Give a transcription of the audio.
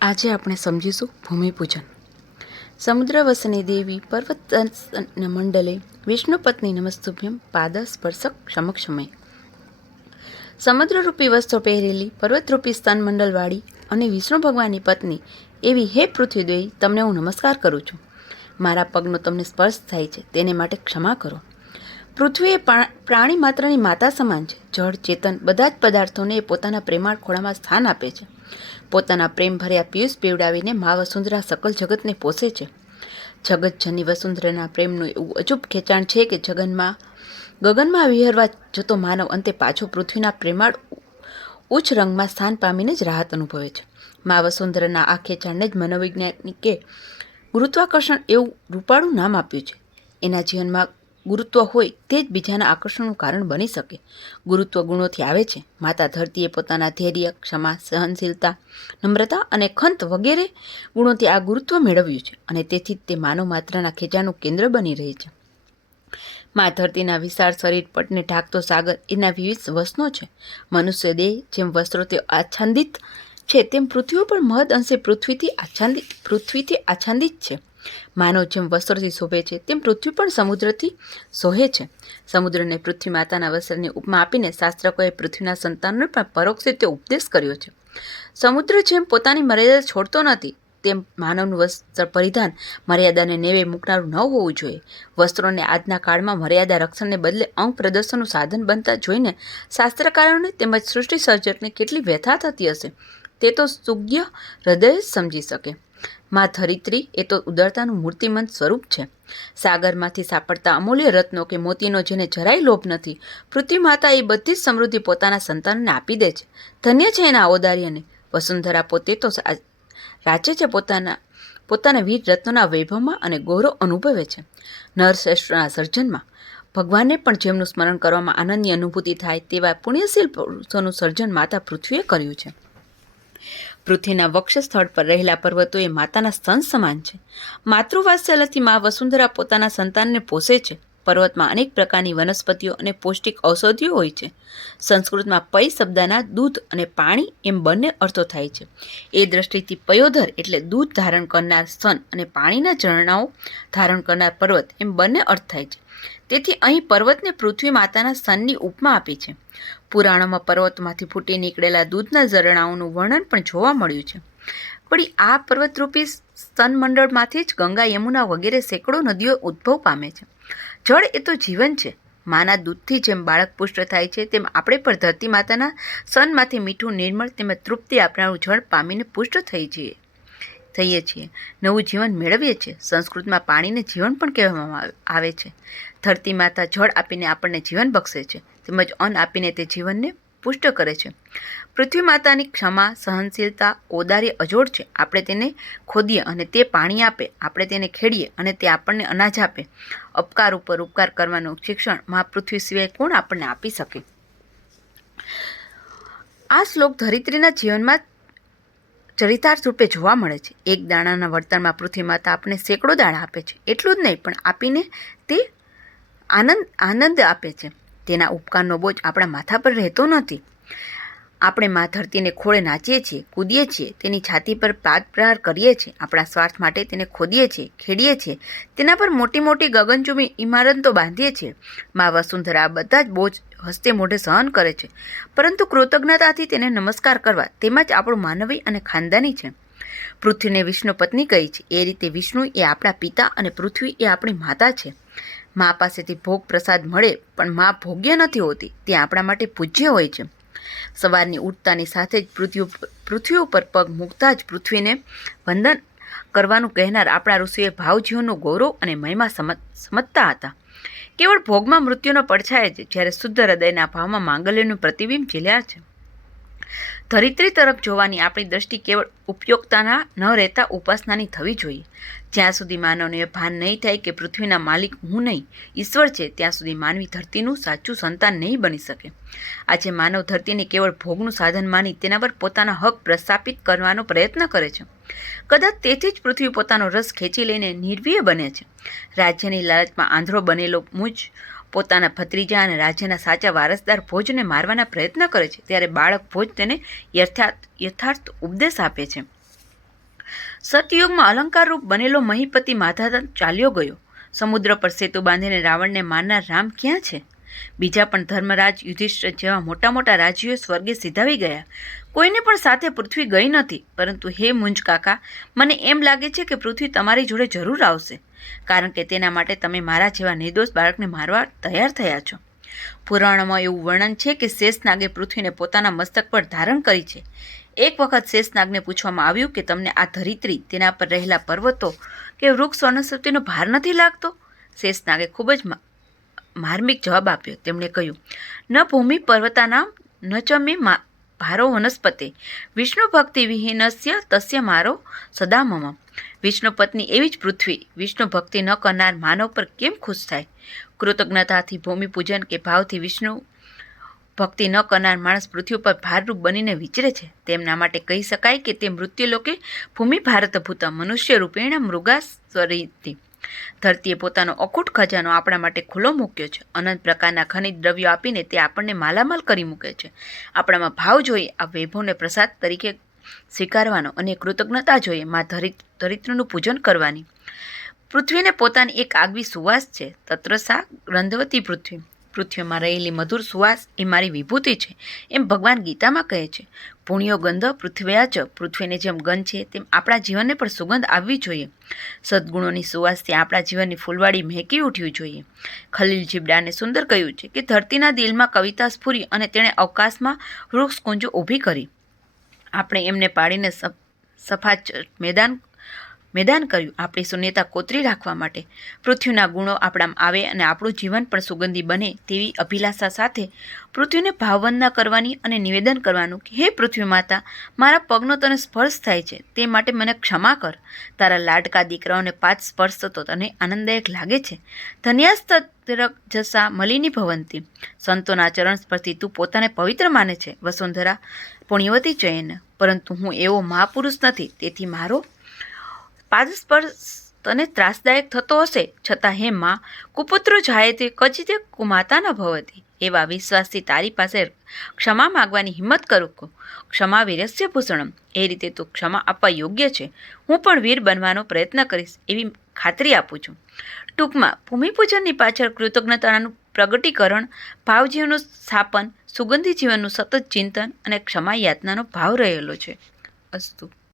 આજે આપણે સમજીશું ભૂમિપૂજન. સમુદ્ર વસની દેવી પર્વત મંડલે વિષ્ણુ પત્ની નમસ્તુભ્યમ પાદ સ્પર્શક ક્ષમક્ષમય. સમુદ્રરૂપી વસ્ત્રો પહેરેલી પર્વતરૂપી સ્તન મંડળવાળી અને વિષ્ણુ ભગવાનની પત્ની એવી હે પૃથ્વીદેવી, તમને હું નમસ્કાર કરું છું. મારા પગનો તમને સ્પર્શ થાય છે તેને માટે ક્ષમા કરો. પૃથ્વી એ પ્રાણી માત્રની માતા સમાન છે. જળ, ચેતન બધા જ પદાર્થોને એ પોતાના પ્રેમાળ ખોળામાં સ્થાન આપે છે. પોતાના પ્રેમ ભર્યા પિયુષ પીવડાવીને મા વસુંધરા સકલ જગતને પોષે છે. જગતજનની વસુંધરાના પ્રેમનું એવું અજુબ ખેંચાણ છે કે ગગનમાં વિહરવા જતો માનવ અંતે પાછો પૃથ્વીના પ્રેમાળ ઉચ્ચ રંગમાં સ્થાન પામીને જ રાહત અનુભવે છે. મા વસુંધરાના આ ખેંચાણને જ મનોવૈજ્ઞાનિકે ગુરુત્વાકર્ષણ એવું રૂપાળું નામ આપ્યું છે. એના જીવનમાં ગુરુત્વ હોય તે જ બીજાના આકર્ષણનું કારણ બની શકે. ગુરુત્વ ગુણોથી આવે છે. માતા ધરતીએ પોતાના ધૈર્ય, ક્ષમા, સહનશીલતા, નમ્રતા અને ખંત વગેરે ગુણોથી આ ગુરુત્વ મેળવ્યું છે અને તેથી તે માનવ માત્રના ખેંચાણનું કેન્દ્ર બની રહી છે. મા ધરતીના વિશાળ શરીર પટને ઢાંકતો સાગર એના વિવિધ વસનો છે. મનુષ્ય દેહ જેમ વસ્ત્રોથી આચ્છાદિત છે તેમ પૃથ્વી પર મહદ અંશે પૃથ્વીથી આચ્છાદિત છે. માનવ જેમ વસ્ત્રોથી શોભે છે તેમ પૃથ્વી પણ સમુદ્રથી શોભે છે. સમુદ્રને પૃથ્વી માતાના વસ્ત્રની ઉપમા આપીને શાસ્ત્રકોએ પૃથ્વીના સંતાનોને પણ પરોક્ષ રીતે ઉપદેશ કર્યો છે. સમુદ્ર જેમ પોતાની મર્યાદા છોડતો નથી તેમ માનવનું વસ્ત્ર પરિધાન મર્યાદાને નેવે મૂકનારું ન હોવું જોઈએ. વસ્ત્રોને આજના કાળમાં મર્યાદા રક્ષણને બદલે અંગ પ્રદર્શનનું સાધન બનતા જોઈને શાસ્ત્રકારોને તેમજ સૃષ્ટિ સર્જકને કેટલી વ્યથા થતી હશે તે તો સુજ્ઞ હૃદય જ સમજી શકે. મા ધરિત્રી એ તો ઉદારતાનું મૂર્તિમંત સ્વરૂપ છે. સાગરમાંથી સાપડતા અમૂલ્ય રત્નો કે મોતીનો જેને જરાય લોભ નથી, પૃથ્વી માતા એ બધી જ સમૃદ્ધિ પોતાના સંતાનોને આપી દે છે. ધન્ય છે એના ઔદાર્યને. વસુંધરા પોતે તો રાચે છે પોતાના વીર રત્નોના વૈભવમાં અને ગૌરવ અનુભવે છે. નરશ્રેષ્ઠના સર્જનમાં ભગવાનને પણ જેમનું સ્મરણ કરવામાં આનંદની અનુભૂતિ થાય તેવા પુણ્યશીલ પુરુષોનું સર્જન માતા પૃથ્વીએ કર્યું છે. પૃથ્વીના વક્ષ સ્થળ પર રહેલા પર્વતો એ માતાના સ્તન સમાન છે. માતૃવાત્સલ્યથી મા વસુંધરા પોતાના સંતાનને પોષે છે. પર્વતમાં અનેક પ્રકારની વનસ્પતિઓ અને પૌષ્ટિક ઔષધિઓ હોય છે. સંસ્કૃતમાં પય શબ્દના દૂધ અને પાણી એમ બંને અર્થો થાય છે. એ દ્રષ્ટિથી પયોધર એટલે દૂધ ધારણ કરનાર સ્તન અને પાણીના ઝરણાઓ ધારણ કરનાર પર્વત એમ બંને અર્થ થાય છે. તેથી અહીં પર્વતને પૃથ્વી માતાના સ્તનની ઉપમા આપી છે. પુરાણોમાં પર્વતમાંથી ફૂટી નીકળેલા દૂધના ઝરણાઓનું વર્ણન પણ જોવા મળ્યું છે. વળી આ પર્વતરૂપી સ્તનમંડળમાંથી જ ગંગા, યમુના વગેરે સેંકડો નદીઓ ઉદ્ભવ પામે છે. જળ એ તો જીવન છે. માના દૂધથી જેમ બાળક પુષ્ટ થાય છે તેમ આપણે પણ ધરતી માતાના સ્તનમાંથી મીઠું, નિર્મળ તેમજ તૃપ્તિ આપનારું જળ પામીને પુષ્ટ થઈએ છીએ, નવું જીવન મેળવીએ છીએ. સંસ્કૃતમાં પાણીને જીવન પણ કહેવામાં આવે છે. ધરતી માતા જળ આપીને આપણને જીવન બક્ષે છે તેમજ અન્ન આપીને તે જીવનને પુષ્ટ કરે છે. પૃથ્વી માતાની ક્ષમા, સહનશીલતા, ઔદાર્ય અજોડ છે. આપણે તેને ખોદીએ અને તે પાણી આપે, આપણે તેને ખેડીએ અને તે આપણને અનાજ આપે. અપકાર ઉપર ઉપકાર કરવાનું શિક્ષણ મા પૃથ્વી સિવાય કોણ આપણને આપી શકે? આ શ્લોક ધરિત્રીના જીવનમાં ચરિતાર્થ રૂપે જોવા મળે છે. એક દાણાના વર્તનમાં પૃથ્વી માતા આપણને સેંકડો દાણા આપે છે. એટલું જ નહીં પણ આપીને તે આનંદ આપે છે. તેના ઉપકારનો બોજ આપણા માથા પર રહેતો નથી. આપણે મા ધરતીને ખોળે નાચીએ છીએ, કૂદીએ છીએ, તેની છાતી પર પાદ પ્રહાર કરીએ છીએ. આપણા સ્વાર્થ માટે તેને ખોદીએ છીએ, ખેડીએ છીએ, તેના પર મોટી મોટી ગગનચુંબી ઇમારતો બાંધીએ છીએ. મા વસુંધરા બધા જ બોજ હસ્તે મોઢે સહન કરે છે, પરંતુ કૃતજ્ઞતાથી તેને નમસ્કાર કરવા તેમાં જ આપણું માનવી અને ખાનદાની છે. પૃથ્વીને વિષ્ણુ પત્ની કહી છે એ રીતે વિષ્ણુ એ આપણા પિતા અને પૃથ્વી એ આપણી માતા છે. મા પાસેથી ભોગ પ્રસાદ મળે પણ મા ભોગ્ય નથી હોતી, તે આપણા માટે પૂજ્ય હોય છે. સવારની ઉઠતાની સાથે જ પૃથ્વી ઉપર પગ મૂકતા જ પૃથ્વીને વંદન કરવાનું કહેનાર આપણા ઋષિએ ભાવજીવનનું ગૌરવ અને મહિમા સમજતા હતા. કેવળ ભોગમાં મૃત્યુનો પડછાય છે, જ્યારે શુદ્ધ હૃદયના ભાવમાં માંગલ્યનું પ્રતિબિંબ ઝીલ્યા છે. ધરિત્રી તરફ જોવાની આપણી દ્રષ્ટિ કેવળ ઉપયોગતાના ન રહેતા ઉપાસનાની થવી જોઈએ. જ્યાં સુધી માનવને ભાન નહીં થાય કે પૃથ્વીના માલિક હું નહીં, ઈશ્વર છે, ત્યાં સુધી માનવી ધરતીનું સાચું સંતાન નહીં બની શકે. આજે માનવ ધરતીને કેવળ ભોગનું સાધન માની તેના પર પોતાના હક પ્રસ્થાપિત કરવાનો પ્રયત્ન કરે છે. કદાચ તેથી જ પૃથ્વી પોતાનો રસ ખેંચી લઈને નિર્ભય બને છે. રાજ્યની લાલચમાં આંધળો બનેલો મુજ પોતાના ભત્રીજા અને રાજ્યના સાચા વારસદાર ભોજને મારવાના પ્રયત્ન કરે છે, ત્યારે બાળક ભોજ તેને યથાર્થ ઉપદેશ આપે છે. સતયુગમાં અલંકારરૂપ બનેલો મહીપતિ માધાતા ચાલ્યો ગયો. સમુદ્ર પર સેતુ બાંધીને રાવણને મારનાર રામ ક્યાં છે? બીજા પણ ધર્મરાજ, યુધિષ્ઠિર જેવા મોટા મોટા રાજ્યોએ સ્વર્ગે સિધાવી ગયા. કોઈને પણ સાથે પૃથ્વી ગઈ નથી. પરંતુ હે મુંજ કાકા, મને એમ લાગે છે કે પૃથ્વી તમારી જોડે જરૂર આવશે, કારણ કે તેના માટે તમે મારા જેવા નિર્દોષ બાળકને મારવા તૈયાર થયા છો. પુરાણોમાં એવું વર્ણન છે કે શેષનાગે પૃથ્વીને પોતાના મસ્તક પર ધારણ કરી છે. એક વખત શેષનાગને પૂછવામાં આવ્યું કે તમને આ ધરિત્રી, તેના પર રહેલા પર્વતો કે વૃક્ષ વનસ્પતિનો ભાર નથી લાગતો? શેષનાગે ખૂબ જ માર્મિક જવાબ આપ્યો. તેમણે કહ્યું, ન ભૂમિ પર્વતાનામ ન ચ મે ભારો વનસ્પતે વિષ્ણુ ભક્તિ વિહીનસ્ય તસ્ય મારો સદા મમ. વિષ્ણુ પત્ની એવી જ પૃથ્વી વિષ્ણુ ભક્તિ ન કરનાર માનવ પર કેમ ખુશ થાય? કૃતજ્ઞતાથી ભૂમિ પૂજન કે ભાવથી વિષ્ણુ ભક્તિ ન કરનાર માણસ પૃથ્વી પર ભારરૂપ બનીને વિચરે છે. તેમના માટે કહી શકાય કે તે મૃત્યુલોકે ભૂમિ ભારતભૂત મનુષ્ય રૂપેણ મૃગાસ્વરીતિ. ધરતીએ પોતાનો અખૂટ ખજાનો આપણા માટે ખુલ્લો મૂક્યો છે. અનંત પ્રકારના ખનિજ દ્રવ્યો આપીને તે આપણને માલામાલ કરી મૂકે છે. આપણામાં ભાવ જોઈએ આ વૈભવને પ્રસાદ તરીકે સ્વીકારવાનો અને કૃતજ્ઞતા જોઈએ મા ધરિત્રીનું પૂજન કરવાની. પૃથ્વીને પોતાની એક આગવી સુવાસ છે. તત્રસા ગંધવતી પૃથ્વી. પૃથ્વીમાં રહેલી મધુર સુવાસ એ મારી વિભૂતિ છે, એમ ભગવાન ગીતામાં કહે છે. પુણ્યો ગંધ પૃથ્વ્યા ચ. પૃથ્વીને જેમ ગંધ છે તેમ આપણા જીવનને પણ સુગંધ આવવી જોઈએ. સદગુણોની સુવાસથી આપણા જીવનની ફૂલવાડી મહેકી ઉઠવી જોઈએ. ખલીલ જીબ્રાને સુંદર કહ્યું છે કે ધરતીના દિલમાં કવિતા સ્ફુરી અને તેણે અવકાશમાં વૃક્ષ કુંજો ઊભી કરી. આપણે એમને પાડીને સફાચ મેદાન કર્યું. આપણી શૂન્યતા કોતરી રાખવા માટે પૃથ્વીના ગુણો આપણામાં આવે અને આપણું જીવન પણ સુગંધી બને તેવી અભિલાષા સાથે પૃથ્વીને ભાવવંદના કરવાની અને નિવેદન કરવાનું કે હે પૃથ્વી માતા, મારા પગનો તને સ્પર્શ થાય છે તે માટે મને ક્ષમા કર. તારા લાડકા દીકરાઓને પાદ સ્પર્શ થતો તને આનંદદાયક લાગે છે. ધન્યાસ્તરજસા મલિની ભવંતી. સંતોના ચરણ સ્પર્શથી તું પોતાને પવિત્ર માને છે. વસુંધરા પુણ્યવતી ચયન. પરંતુ હું એવો મહાપુરુષ નથી, તેથી મારો પાદસ્પર્શ તને ત્રાસદાયક થતો હશે. છતાં હે માં, કુપુત્રો જાય તે કચિતે કુમાતા ન ભવતી. એવા વિશ્વાસથી તારી પાસે ક્ષમા માગવાની હિંમત કરું. ક્ષમા વીરસ્ય ભૂષણમ. એ રીતે તું ક્ષમા આપવા યોગ્ય છે. હું પણ વીર બનવાનો પ્રયત્ન કરીશ એવી ખાતરી આપું છું. ટૂંકમાં ભૂમિપૂજનની પાછળ કૃતજ્ઞતાનું પ્રગટીકરણ, ભાવજીવનું સ્થાપન, સુગંધી જીવનનું સતત ચિંતન અને ક્ષમા યાતનાનો ભાવ રહેલો છે. અસ્તુ.